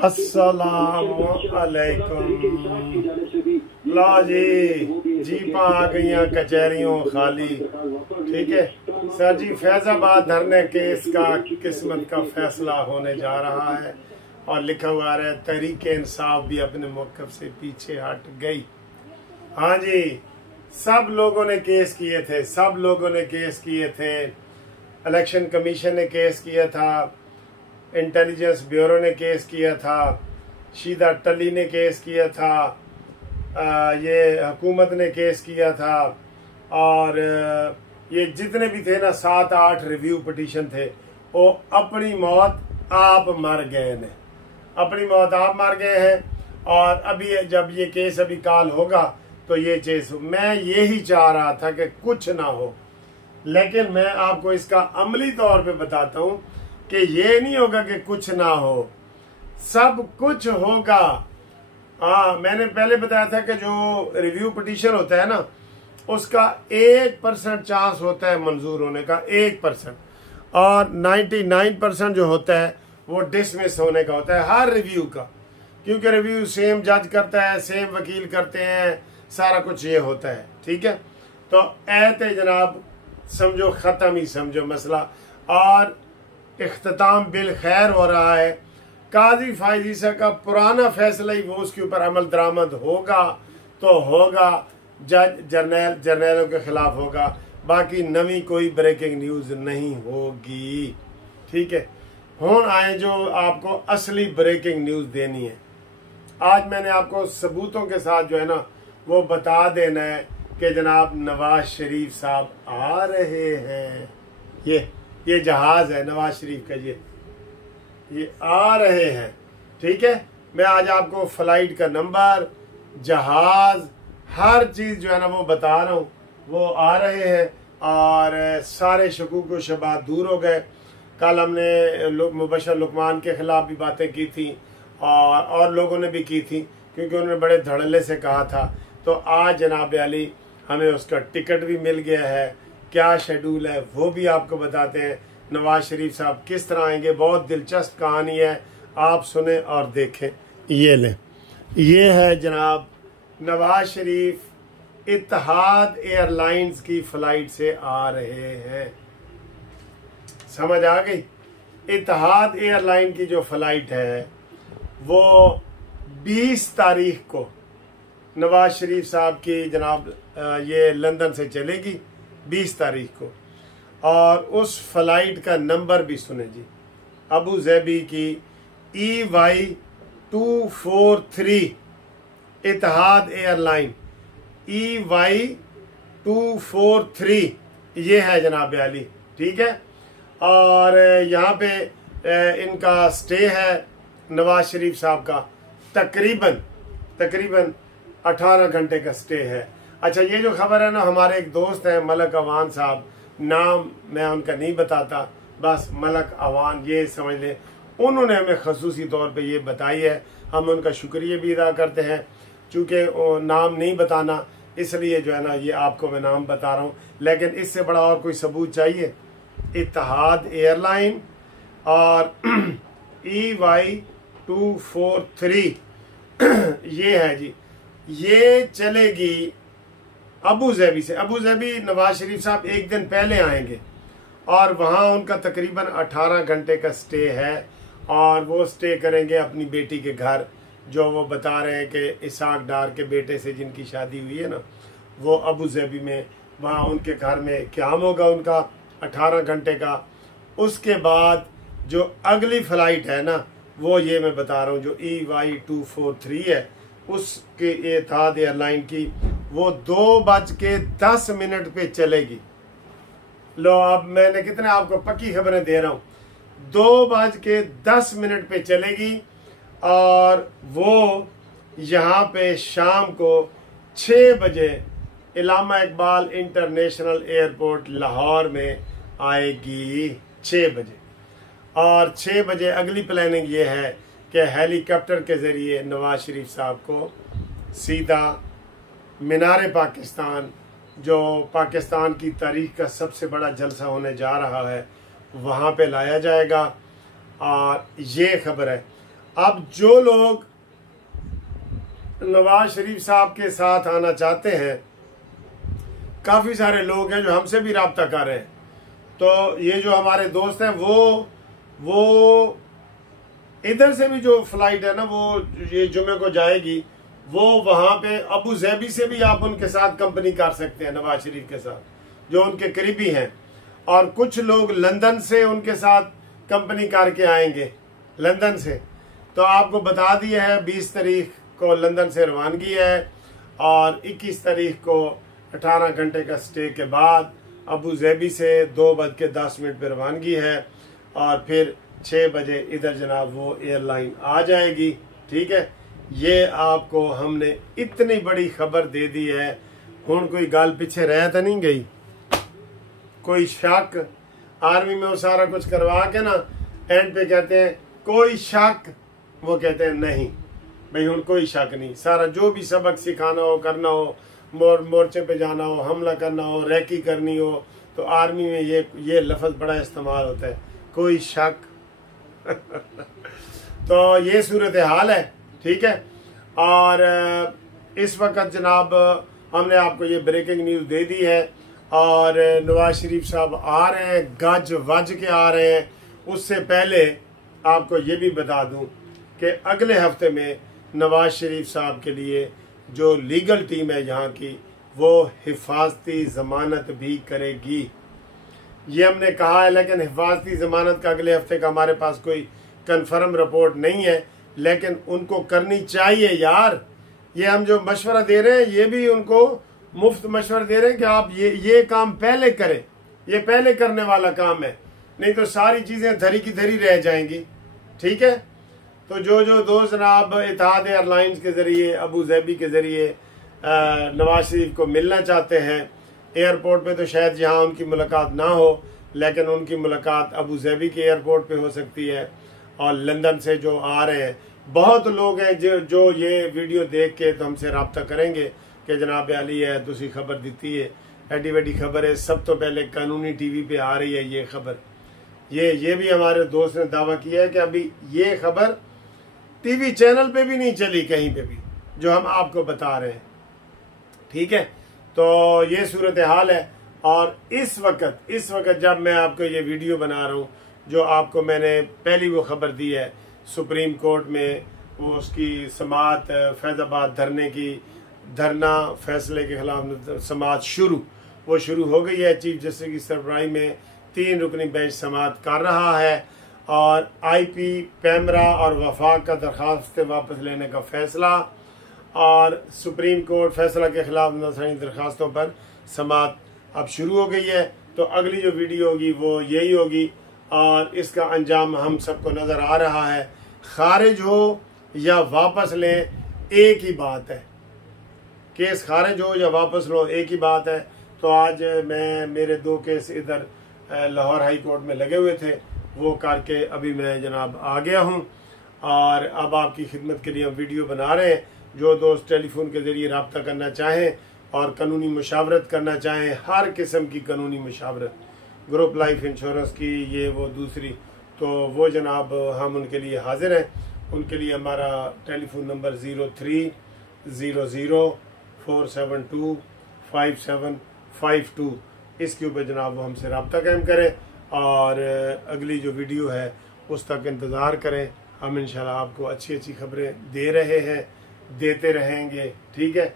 अस्सलामुअलैकुम। लो जी, जीपा आ गई कचहरियों खाली। ठीक है सर जी, फैजाबाद धरने केस का किस्मत का फैसला होने जा रहा है और लिखा हुआ है तहरीक इंसाफ भी अपने मौक़िफ़ से पीछे हट गई। हाँ जी, सब लोगों ने केस किए थे, सब लोगों ने केस किए थे। इलेक्शन कमीशन ने केस किया था, इंटेलिजेंस ब्यूरो ने केस किया था, शीदा टली ने केस किया था, ये हुकूमत ने केस किया था, और ये जितने भी थे ना 7-8 रिव्यू पिटीशन थे, वो अपनी मौत आप मर गए ने, अपनी मौत आप मर गए हैं। और अभी जब ये केस अभी काल होगा तो ये चीज मैं यही चाह रहा था कि कुछ ना हो, लेकिन मैं आपको इसका अमली तौर पे बताता हूं कि ये नहीं होगा कि कुछ ना हो, सब कुछ होगा। हाँ, मैंने पहले बताया था कि जो रिव्यू पिटीशन होता है ना, उसका 1% चांस होता है मंजूर होने का, 1%, और 99% जो होता है वो डिसमिस होने का होता है हर रिव्यू का, क्योंकि रिव्यू सेम जज करता है, सेम वकील करते हैं, सारा कुछ ये होता है। ठीक है, तो ऐते जनाब समझो ख़त्म ही समझो मसला, और इख्तिताम बिल खैर हो रहा है। काजी फायजीसा का पुराना फैसला ही वो उसके ऊपर अमल दरामद होगा तो होगा, जज जर्नैलों के खिलाफ होगा, बाकी नवी कोई ब्रेकिंग न्यूज़ नहीं होगी। ठीक है, हुन आए जो आपको असली ब्रेकिंग न्यूज़ देनी है। आज मैंने आपको सबूतों के साथ जो है ना वो बता देना है कि जनाब नवाज शरीफ साहब आ रहे हैं। ये जहाज है नवाज शरीफ का, ये आ रहे हैं। ठीक है, मैं आज आपको फ्लाइट का नंबर, जहाज, हर चीज जो है ना वो बता रहा हूँ। वो आ रहे हैं और सारे शकूक व शबात दूर हो गए। कल हमने मुबशर लुकमान के खिलाफ भी बातें की थी और लोगों ने भी की थी, क्योंकि उन्होंने बड़े धड़ल्ले से कहा था। तो आज जनाब अली हमें उसका टिकट भी मिल गया है, क्या शेड्यूल है वो भी आपको बताते हैं। नवाज शरीफ साहब किस तरह आएंगे, बहुत दिलचस्प कहानी है, आप सुने और देखें। ये लें, ये है जनाब नवाज शरीफ इत्तेहाद एयरलाइंस की फ्लाइट से आ रहे हैं। समझ आ गई? इत्तेहाद एयरलाइन की जो फ्लाइट है वो 20 तारीख को नवाज शरीफ साहब की जनाब ये लंदन से चलेगी 20 तारीख को, और उस फ्लाइट का नंबर भी सुने जी, अबू ज़ैबी की EY243 इत्तेहाद एयरलाइन EY243 ये है जनाब अली। ठीक है, और यहाँ पे इनका स्टे है नवाज शरीफ साहब का तकरीबन 18 घंटे का स्टे है। अच्छा, ये जो खबर है ना, हमारे एक दोस्त हैं मलक अवान साहब, नाम मैं उनका नहीं बताता, बस मलक अवान ये समझ लें, उन्होंने हमें खसूसी तौर पे ये बताई है। हम उनका शुक्रिया भी अदा करते हैं, चूँकि नाम नहीं बताना इसलिए जो है ना ये आपको मैं नाम बता रहा हूँ, लेकिन इससे बड़ा और कोई सबूत चाहिए? इत्तेहाद एयरलाइन और EY243 ये है जी, ये चलेगी अबू ज़ैबी से। अबू ज़ैबी नवाज शरीफ साहब एक दिन पहले आएंगे और वहाँ उनका तकरीबन 18 घंटे का स्टे है, और वो स्टे करेंगे अपनी बेटी के घर, जो वो बता रहे हैं कि इसाक डार के बेटे से जिनकी शादी हुई है ना, वो अबू ज़ैबी में, वहाँ उनके घर में क़याम होगा उनका 18 घंटे का। उसके बाद जो अगली फ़्लाइट है ना, वो ये मैं बता रहा हूँ जो EY243 है, उसके इत्तेहाद एयरलाइन की, वो 2:10 पे चलेगी। लो, अब मैंने कितने आपको पक्की खबरें दे रहा हूँ, 2:10 पे चलेगी, और वो यहाँ पे शाम को 6 बजे इलामा इकबाल इंटरनेशनल एयरपोर्ट लाहौर में आएगी 6 बजे। और 6 बजे अगली प्लानिंग ये है कि हेलीकॉप्टर के ज़रिए नवाज शरीफ साहब को सीधा मीनार पाकिस्तान, जो पाकिस्तान की तारीख का सबसे बड़ा जलसा होने जा रहा है, वहाँ पे लाया जाएगा। और ये खबर है। अब जो लोग नवाज शरीफ साहब के साथ आना चाहते हैं, काफ़ी सारे लोग हैं जो हमसे भी रब्ता कर रहे हैं। तो ये जो हमारे दोस्त हैं वो इधर से भी जो फ्लाइट है ना, वो ये जुमे को जाएगी, वो वहाँ पे अबू ज़ैबी से भी आप उनके साथ कंपनी कर सकते हैं, नवाज शरीफ के साथ, जो उनके करीबी हैं। और कुछ लोग लंदन से उनके साथ कंपनी करके आएंगे, लंदन से। तो आपको बता दिया है 20 तारीख को लंदन से रवानगी है और 21 तारीख को 18 घंटे का स्टे के बाद अबू ज़ैबी से 2:10 पे रवानगी है और फिर 6 बजे इधर जनाब वो एयरलाइन आ जाएगी। ठीक है, ये आपको हमने इतनी बड़ी खबर दे दी है। हुण कोई गल पीछे रह तो नहीं गई, कोई शक? आर्मी में वो सारा कुछ करवा के ना एंड पे कहते हैं कोई शक, वो कहते हैं नहीं भाई हुण कोई शक नहीं। सारा जो भी सबक सिखाना हो, करना हो, मोर्चे पे जाना हो, हमला करना हो, रैकी करनी हो, तो आर्मी में ये लफ्ज बड़ा इस्तेमाल होता है, कोई शक। तो ये सूरत हाल है। ठीक है, और इस वक्त जनाब हमने आपको ये ब्रेकिंग न्यूज़ दे दी है और नवाज शरीफ साहब आ रहे हैं, गज वज के आ रहे हैं। उससे पहले आपको ये भी बता दूं कि अगले हफ्ते में नवाज शरीफ साहब के लिए जो लीगल टीम है यहाँ की, वो हिफाजती ज़मानत भी करेगी। ये हमने कहा है, लेकिन हिफाजती ज़मानत का अगले हफ्ते का हमारे पास कोई कंफर्म रिपोर्ट नहीं है, लेकिन उनको करनी चाहिए यार। ये हम जो मशवरा दे रहे हैं, ये भी उनको मुफ्त मशवरा दे रहे हैं कि आप ये काम पहले करें, ये पहले करने वाला काम है, नहीं तो सारी चीज़ें धरी की धरी रह जाएंगी। ठीक है, तो जो दोस्त जनाब इत्तेहाद एयरलाइंस के ज़रिए, अबू ज़ैबी के ज़रिए नवाज शरीफ को मिलना चाहते हैं एयरपोर्ट पे, तो शायद यहाँ उनकी मुलाकात ना हो, लेकिन उनकी मुलाकात अबू ज़ैबी के एयरपोर्ट पे हो सकती है। और लंदन से जो आ रहे हैं, बहुत लोग हैं जो ये वीडियो देख के तो हमसे रब्ता करेंगे कि जनाब अली है, तुसी खबर दी है, एडी वड्डी खबर है, सब तो पहले कानूनी टीवी पे आ रही है ये खबर। ये भी हमारे दोस्त ने दावा किया है कि अभी ये खबर टीवी चैनल पे भी नहीं चली कहीं पे भी, जो हम आपको बता रहे हैं। ठीक है, तो ये सूरत हाल है। और इस वक्त जब मैं आपको ये वीडियो बना रहा हूँ, जो आपको मैंने पहली वो खबर दी है, सुप्रीम कोर्ट में वो उसकी समाअत फैज़ाबाद धरना फैसले के खिलाफ समाअत शुरू हो गई है। चीफ जस्टिस की सरबराही में 3 रुकनी बेंच समाअत कर रहा है और IP, पैमरा और वफाक का दरखास्त वापस लेने का फैसला और सुप्रीम कोर्ट फैसला के खिलाफ नजरानी दरखास्तों पर समाअत अब शुरू हो गई है। तो अगली जो वीडियो होगी वो यही होगी और इसका अंजाम हम सबको नज़र आ रहा है। खारिज हो या वापस लें, एक ही बात है। केस खारिज हो या वापस लो, एक ही बात है। तो आज मेरे 2 केस इधर लाहौर हाई कोर्ट में लगे हुए थे, वो करके अभी मैं जनाब आ गया हूँ और अब आपकी खिदमत के लिए हम वीडियो बना रहे हैं। जो दोस्त टेलीफोन के ज़रिए रब्ता करना चाहें और कानूनी मुशावरत करना चाहें, हर किस्म की कानूनी मुशावरत, ग्रुप लाइफ इंश्योरेंस की, ये वो दूसरी, तो वो जनाब हम उनके लिए हाजिर हैं। उनके लिए हमारा टेलीफोन नंबर 0300472572, इसके ऊपर जनाब वो हमसे रब्ता कायम करें और अगली जो वीडियो है उस तक इंतज़ार करें। हम इंशाल्लाह आपको अच्छी खबरें दे रहे हैं, देते रहेंगे। ठीक है।